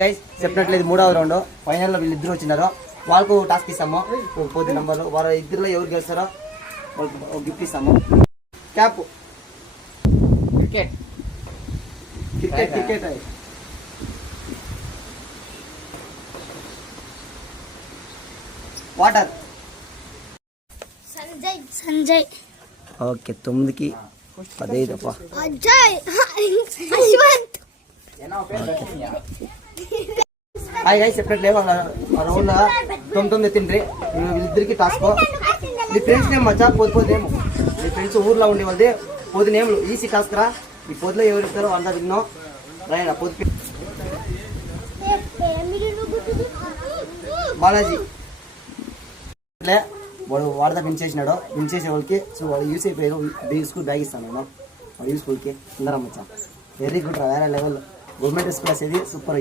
Guys చెప్పినట్లేదు మూడవ round ఫైనల్లో వీళ్ళిద్దరు వచ్చినారు. వాళ్ళకు టాస్క్ ఇస్తాము. పోతే నంబర్లు వాళ్ళ ఇద్దరులో ఎవరు గెలుస్తారో వాళ్ళకి గిఫ్ట్ ఇస్తాము. Cap cricket cricket cricket water Sanjay Sanjay. Okay 9కి 15 తప్ప అజయ్ యశ్వంత్. హాయ్ గైస్ చెప్పినట్లే వాళ్ళ రౌండ్ 9 తిండ్రి వీళ్ళిద్దరికి టాస్క్. మీ ఫ్రెండ్స్ నేమ్ మచ్చా పోతేనేమో మీ ఫ్రెండ్స్ ఊర్లో ఉండే వాళ్ళది పోతునేములు ఈసీ టాస్క్ రా. ఈ పొద్దులో ఎవరు ఇస్తారో అంతా విన్నాం రాయన పొద్దు. బాలాజీ వాడు వాడదా విన్ చేసినాడు. విన్ చేసే వాళ్ళకి సో వాడు యూస్ అయిపోయారు. స్కూల్ బ్యాగ్ ఇస్తాను నేను వాడు యూస్ స్కూల్కి అందరం వచ్చా. వెరీ గుడ్ రా వేరే లెవెల్ గవర్నమెంట్ స్కూల్ ఇది సూపర్.